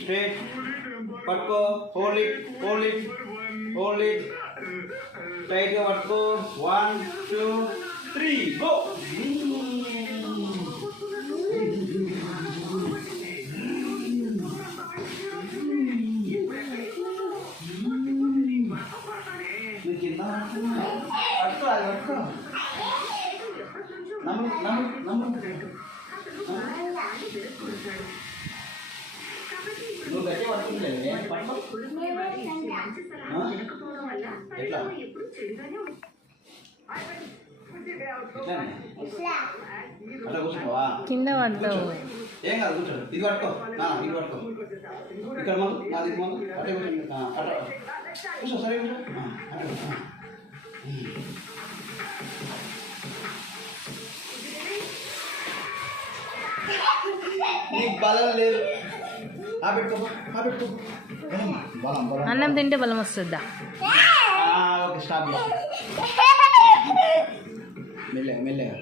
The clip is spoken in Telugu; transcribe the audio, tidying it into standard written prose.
స్ట్రేట్ పట్టుకో, hold it, hold it, hold it, టైట్గా పట్టుకో. 1 2 3 గో. కింద పట్టుకో, అది పట్టుకో. నమ్ము నమ్ము నమ్ము. నువ్వు గట్టి పట్టుకుంటే పట్టుకో. ఎట్లా అట్లా కూర్చున్నావా? కింద పడతావు. ఏం కాదు, కూర్చో. ఇది పట్టుకో, ఇది పట్టుకో. ఇక్కడ మనం నాది మనం అట్టే కూర్చో. అట్లా కూర్చో, సరే కూర్చో. అట్లా నీకు బలం లేదు. అన్నం తింటే బలం వస్తుందా? Okay, stop. మెల్లగా మెల్లగా.